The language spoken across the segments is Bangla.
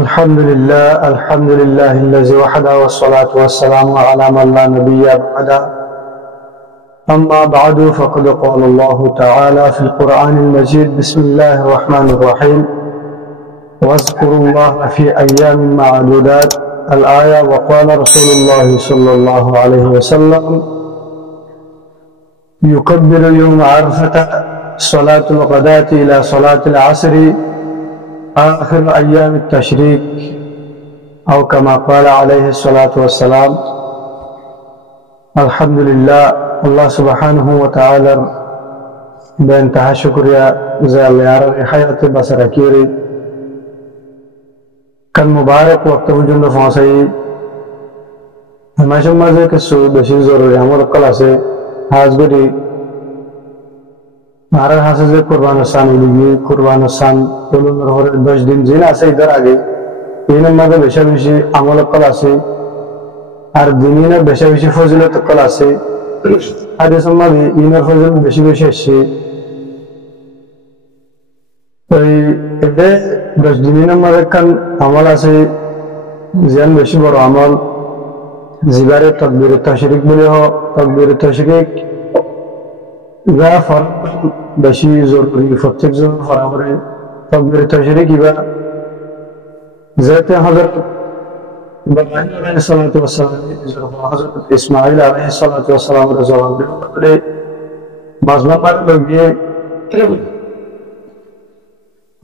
الحمد لله الذي وحده والصلاة والسلام على من لا نبي بعده. أما بعد فقد قال الله تعالى في القرآن المجيد: بسم الله الرحمن الرحيم، واذكروا الله في أيام معدودات الآية. وقال رسول الله صلى الله عليه وسلم: يكبر يوم عرفة صلاة الغداة إلى صلاة العصر آخر أيام التشريق، أو كما قال عليه الصلاة والسلام. الحمد لله، الله سبحانه وتعالى بانتهى شكريا زال يارا حياة بسركيري كان مبارك وقت وجند فانسي हमेशा मजे के सो बेशी जरूरी हमारे कला से हाजगरी मारा हासे जे कुर्बान सान उलिगी कुर्बान सान बोलो नरहरे 10 दिन जिन आसे इधर आगे इन मजे बेशा बेशी अमल कला से আর দিনে বেশি বেশি ফজিলত কলা আছে আরে সমাধি ইনার ফজিলত বেশি বেশি আছে ওই এতে 10 দিনের মধ্যে কান আমল আছে জিয়ান বেশি বড় আমল জিবারে তাকবীর তাশরিক বলে হ তাকবীর তাশরিক যা ফরজ বেশি জরুরি প্রত্যেকজন ফরজে তাকবীর তাশরিক ইবা যাতে হযরত ইব্রাহিম আলাইহিস সালাতু ওয়াস সালাম হযরত ইসমাঈল আলাইহিস সালাতু ওয়াস সালাম এর জবাব দিলে মাজমাবার লগে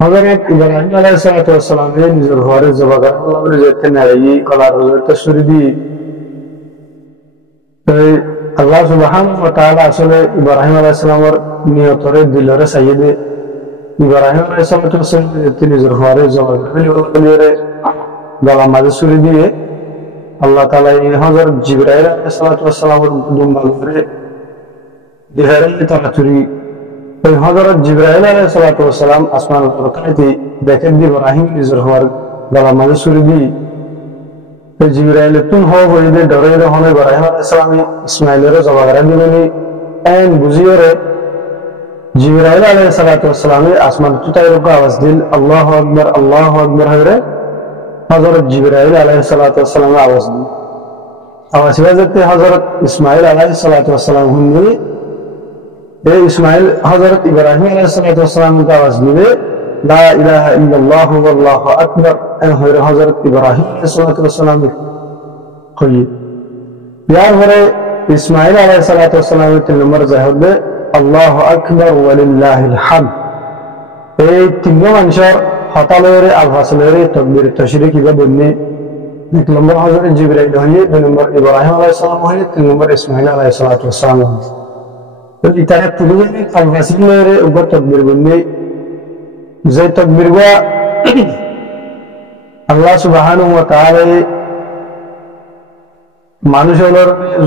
হযরত ইব্রাহিম আলাইহিস সালাতু ওয়াস সালাম এর নিজের ঘরে জবাব আল্লাহ বলে যেতে নারী কলার হযরত সুরদি তাই আল্লাহ সুবহানাহু ওয়া তাআলা আসলে ইব্রাহিম আলাইহিস সালামের নিয়তরে দিলরে সাইয়্যিদে ইব্রাহিম আলাইহিস সালাতু ওয়াস সালাম তিনি নিজের ঘরে জবাব দিলে গলা মাঝে ছুরি দিয়ে আল্লাহ তাআলা এই হযরত জিবরাইল আলাইহিস সালাতু ওয়াস সালামের দুম্বা করে দিহারে তাড়াতাড়ি ওই হযরত জিবরাইল আলাইহিস সালাতু ওয়াস সালাম আসমানের প্রকাশে দেখেন ইব্রাহিম নিজের হওয়ার গলা মাঝে ছুরি দিয়ে ওই জিবরাইল তুন হয়ে দিয়ে ডরে রহমান ইব্রাহিম আলাইহিস সালাম ইসমাঈলের জবাব দিলেনি এন বুঝিওরে জিবরাইল আলাইহিস সালাতু ওয়াস সালাম আসমান তুতাই রুকা আওয়াজ দিল আল্লাহু আকবার হরে হযরত জিবরাইল আলাইহিস সালাতু ওয়াস সালাম আওয়াজ দিতে হযরত ইসমাঈল আলাইহিস সালাতু ওয়াস সালাম হুনি এই ইসমাঈল হযরত ইব্রাহিম আলাইহিস সালাতু ওয়াস সালাম কে আওয়াজ দিলে লা ইলাহা ইল্লাল্লাহু ওয়াল্লাহু আকবার এই হরে হযরত ইব্রাহিম আলাইহিস সালাতু ওয়াস সালাম কই ইয়ার হরে ইসমাঈল আলাইহিস সালাতু ওয়াস সালাম তিন নম্বর জাহদে আল্লাহু আকবার ওয়ালিল্লাহিল হামদ। এই তিন মানুষের হতালেরে আলফাসলেরে তাকবীর তাশরিক ইবা বন্নি এক নম্বর হযরত জিবরাইল হইয়ে দুই নম্বর ইব্রাহিম আলাইহিস সালাম হইয়ে তিন নম্বর ইসমাঈল আলাইহিস সালাতু ওয়াস সালাম তো ইতারে তুলুনি আলফাসলেরে উবা তাকবীর বন্নি যে তাকবীর ওয়া আল্লাহ সুবহানাহু ওয়া তাআলা মানুষের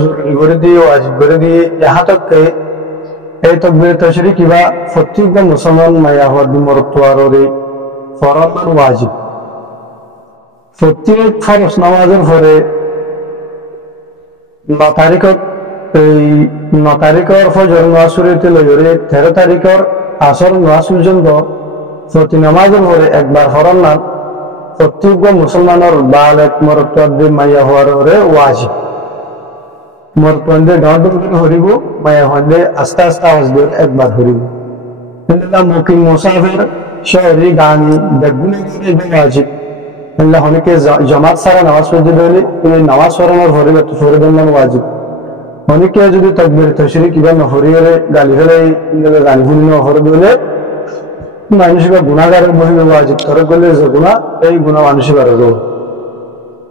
জরুরি করে দিয়ে ওয়াজিব করে দিয়ে ইহা তক এই তাকবীর তাশরিক ইবা প্রত্যেক মুসলমান মায়া হওয়ার মরত্বারে ফরজ ওয়াজিব প্রত্যেক ফরজ নামাজের পরে 9 তারিখের ফজর নামাজেতে লইরে 13 তারিখের আসর নামাজ পর্যন্ত প্রতি নামাজের পরে একবার ফরজ না প্রত্যেক মুসলমানের বালেক মরত্বারে মায়া হওয়ার ওয়াজিব মরত্বারে ডাউন হরিব মায়া হলে আস্তে আস্তে আওয়াজ দিয়ে একবার হরিব কিন্তু মুকিম মুসাফির শহরি গানি বেগুনি ওয়াজিব আল্লাহ অনেকে জামাত সারা নামাজ পড়তে বলে এই নামাজ পড়ানোর হরিব তো ফরজ ওয়াজিব অনেকে যদি তাকবীর তাশরিক ইবা না হরিরে গালি ফেলে গালি শুনি না হরব বলে মানুষকে গুনাহগারের বহিবে ওয়াজিব তরে বলে যে গুনাহ এই গুনাহ মানুষের করে দেব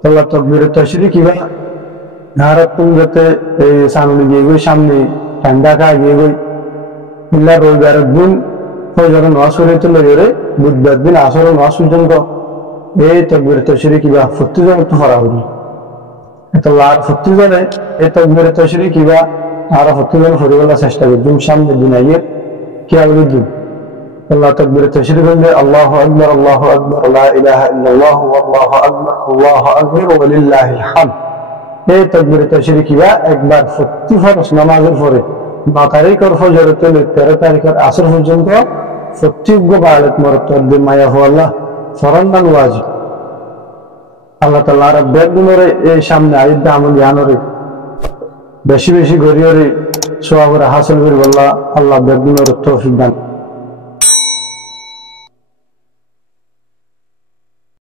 আল্লাহ তাকবীর তাশরিক ইবা নারাত তুমতে এই সামনে গিয়ে গই সামনে ঠান্ডা কা গিয়ে গই ইল্লা রোজার দিন ফজর নামাজ পড়তে লইরে বুধবার দিন আসর নামাজ পর্যন্ত এই তাকবীর তাশরিক ইবা প্রত্যেকজন তো করা হবে এটা লার প্রত্যেকজনে এই তাকবীর তাশরিক ইবা আর প্রত্যেকজন করার চেষ্টা করুন সামনে দিন আইয়ে কি আগে দিন আল্লাহ তাকবীর তাশরিক বলে আল্লাহু আকবার লা ইলাহা ইল্লাল্লাহ আল্লাহু আকবার ওয়ালিল্লাহিল হামদ। এই তাকবীর তাশরিক ইবা একবার প্রত্যেক ফরজ নামাজের পরে 9 তারিখের ফজর থেকে 13 তারিখের আসর পর্যন্ত প্রত্যেক বালেক মরত্বারে মায়া হওয়া ফরজ ওয়াজিব আল্লাহ তাআলা আর বেগুনরে এই সামনে আইদা আমল জানরে বেশি বেশি গরিয়রে সওয়াবের হাসিল করি বল্লা আল্লাহ বেগুনরে তৌফিক দান